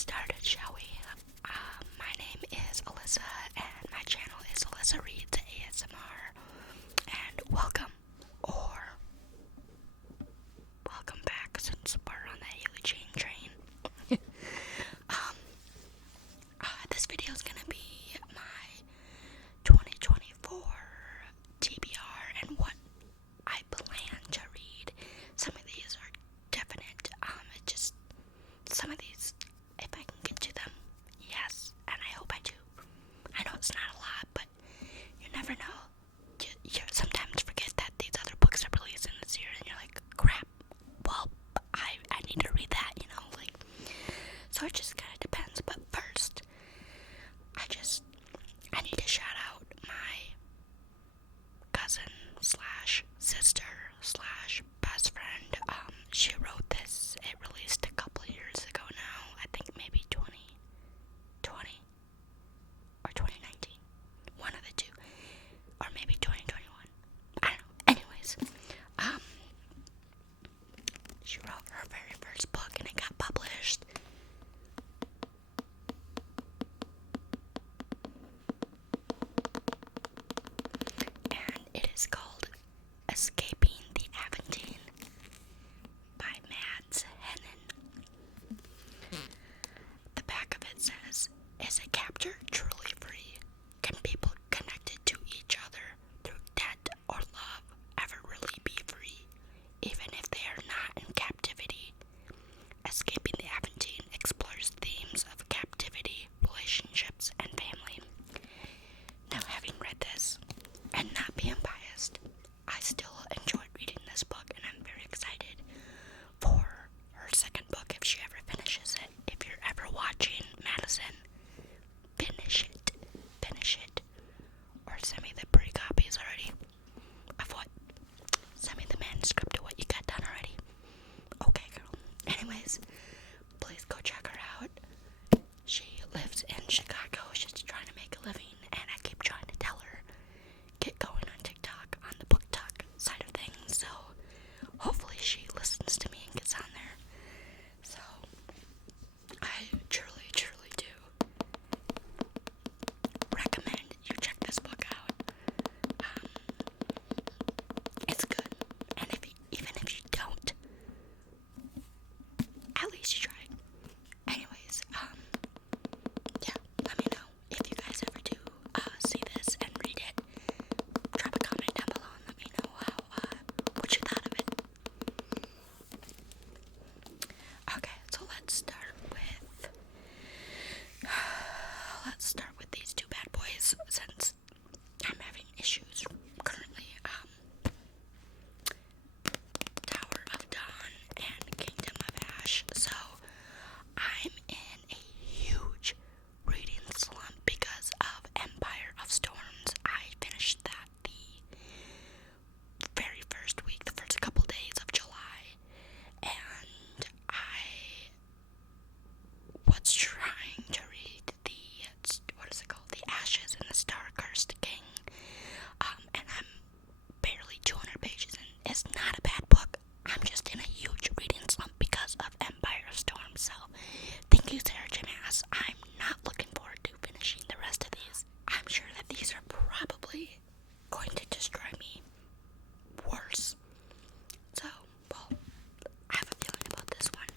started, shall we? My name is Alyssa, and my channel is Alyssa Reads ASMR. And welcome back, since we're on the Haley Jane train. This video is gonna be my 2024 TBR and what I plan to read. Some of these are definite. Some of these, if I can get to them, yes, and I hope I do. I know it's not a lot, but you never know. You sometimes forget that these other books are released in this year, and you're like, crap, well, I need to read that, so it just kind of depends. But first, I need to shout out my cousin slash sister slash best friend. She wrote this. It released a couple of years ago now. I think maybe 2020 or 2019. One of the two. Or maybe 2021. I don't know. Anyways, she wrote her very first book and it got published. And it is called Escaping the Aventine by Mads Hennen. The back of it says, is a captor truly free? Can people connected to each other through debt or love ever really be free, even if they are not in captivity? Escaping the Aventine explores themes of captivity, relationships, and family. Now, having read this, and not being biased, I still enjoyed reading this book, and I'm very excited for her second book if she ever finishes it. If you're ever watching Madison, finish it, or send me the pre-copies already of what, send me the manuscript of what you got done already. Okay, girl. Anyways, please go check her out. She lives in Chicago. She's trying to make a living, and I keep trying to tell her, get going on TikTok, on the book talk side of things, so hopefully she listens to me and gets on there. So, I truly, truly do recommend you check this book out. It's good, and even if you don't, at least you tried. Anyways, yeah, let me know if you guys ever do see this and read it. Drop a comment down below and let me know what you thought of it. Okay, so let's start with these two bad boys, since I'm having issues currently. Tower of Dawn and Kingdom of Ash. So I'm in a huge reading slump because of Empire of Storms. I finished that the very first week, the first couple days of July, and I was trying to read the Ashes and the Star-Cursed King, and I'm barely 200 pages in. It's not a bad book. I'm just in a huge reading slump because of Empire of Storms. So, thank you, Sarah J. Maas. I'm not looking forward to finishing the rest of these. I'm sure that these are probably going to destroy me worse. So, well, I have a feeling about this one.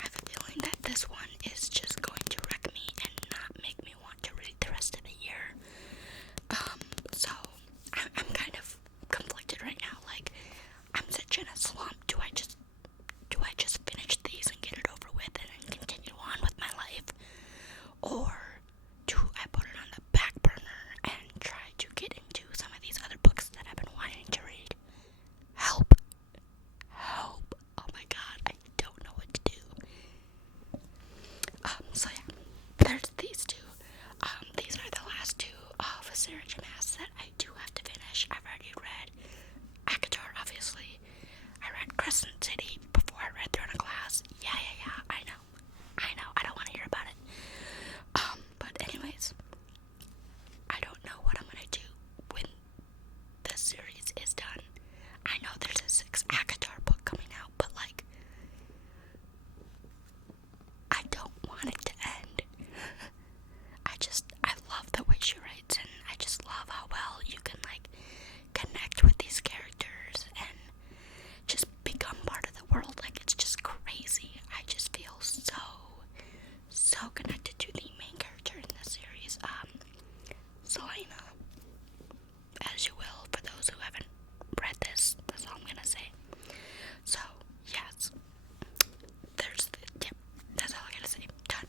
I have a feeling that this one is just going to wreck me and not make me want to read the rest of the year. So, I'm kind of conflicted right now. Like, I'm such in a slump. Do I just finish these and get it over with and then continue on with my want it to end. I love the way she writes, and I just love how well you can, like, connect with these characters and just become part of the world. Like, it's just crazy. I just feel so connected to the main character in this series, Selena, as you will, for those who haven't read this. That's all I'm gonna say. So, yes, that's all I gotta say. Done.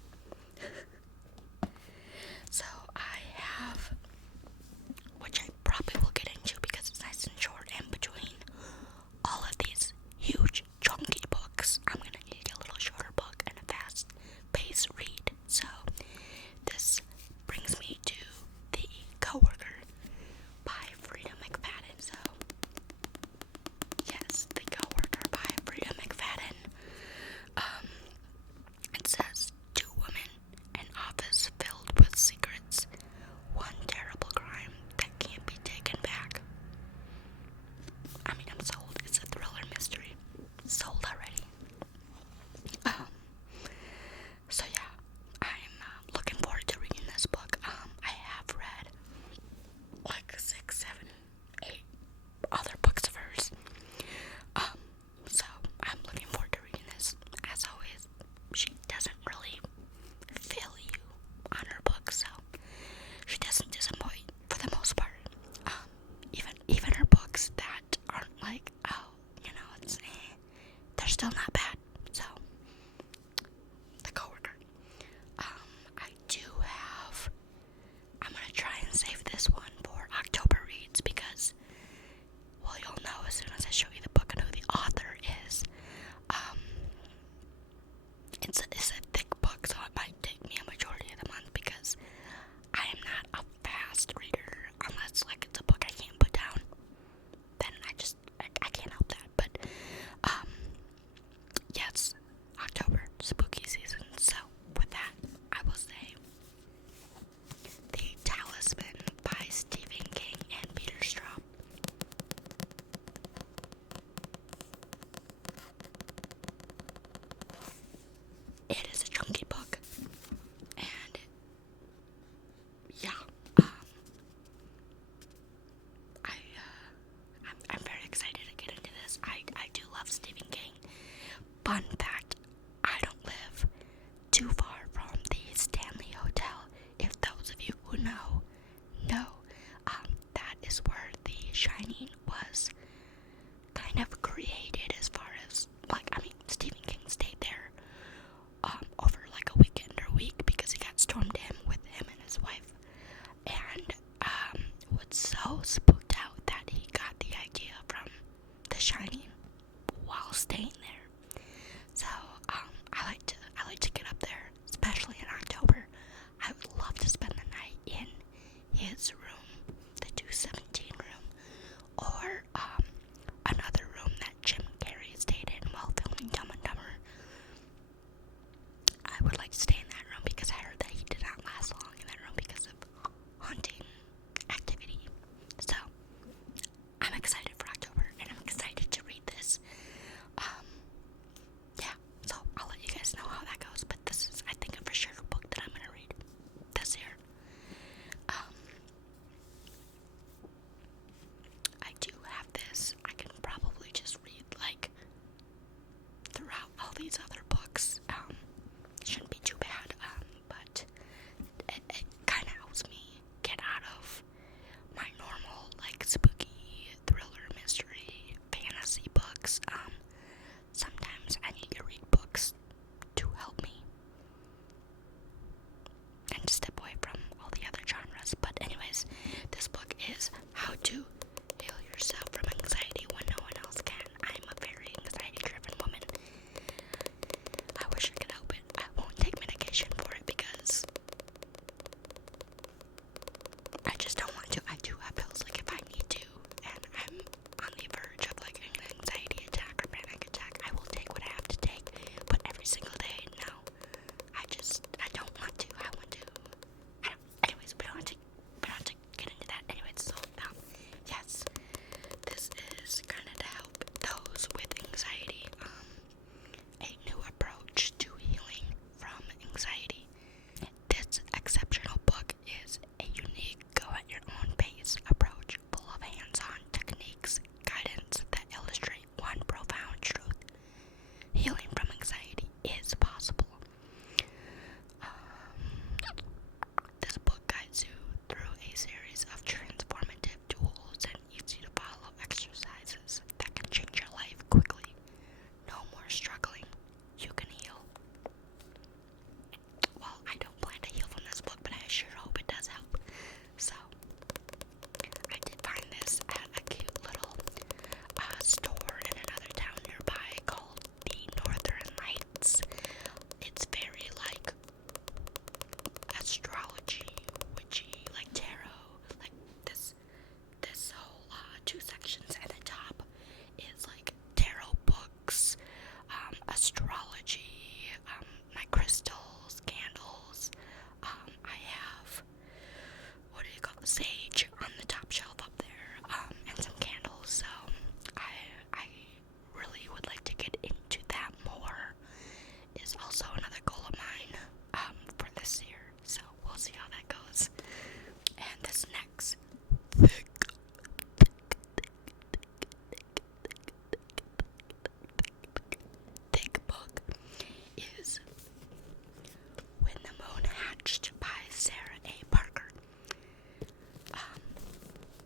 sketched by Sarah A. Parker.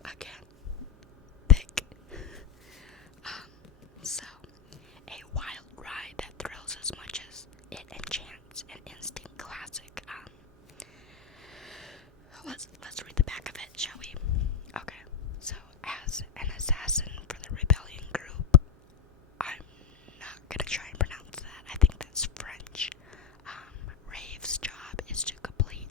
Again, thick. So, a wild ride that thrills as much as it enchants, an instant classic. Let's read the back of it, shall we? Okay. So, as an assassin for the rebellion group, I'm not gonna try and pronounce that. I think that's French. Rave's job is to complete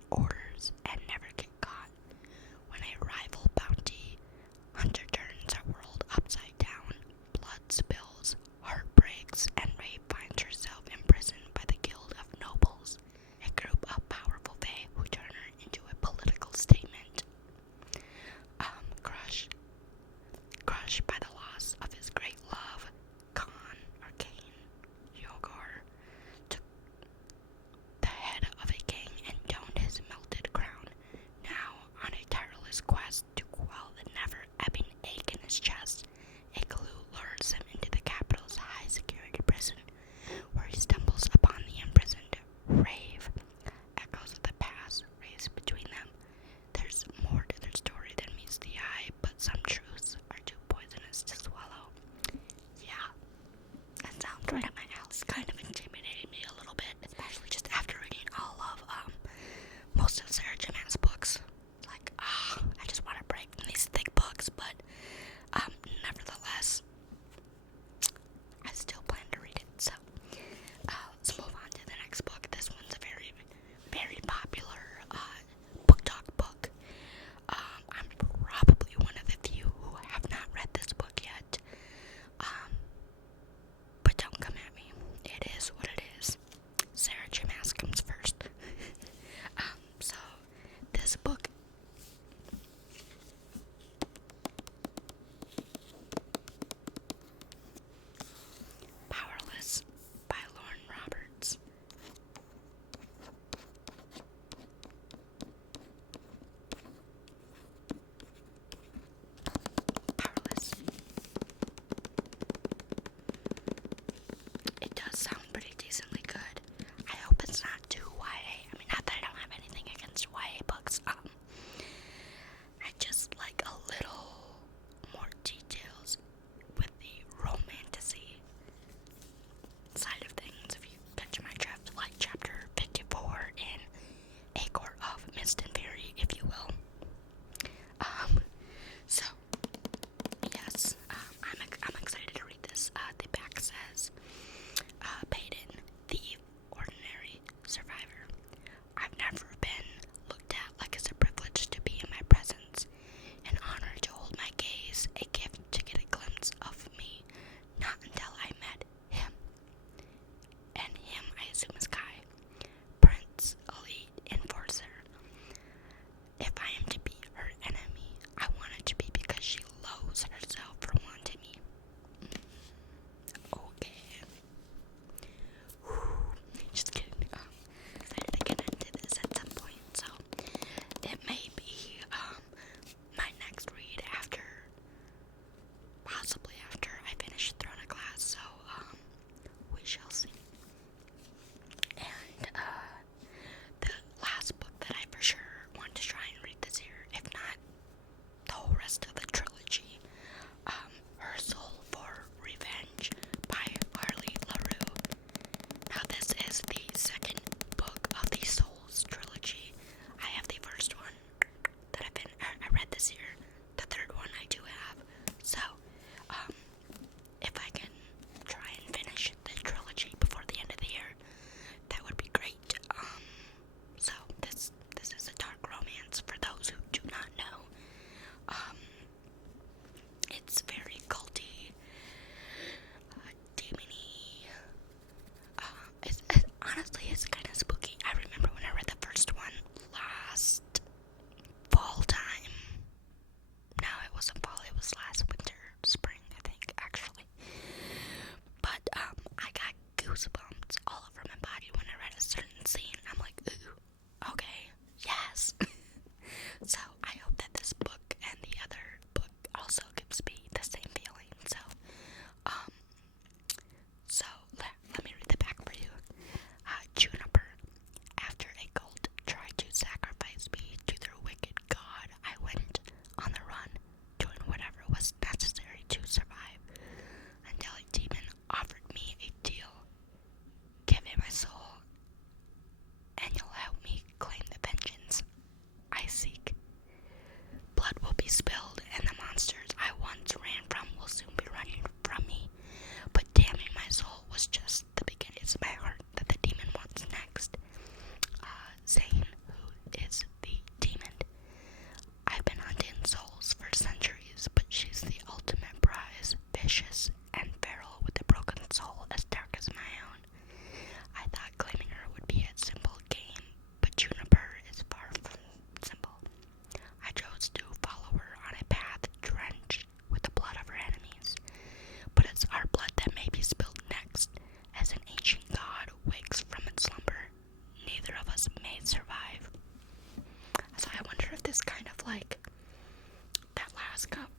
this cup.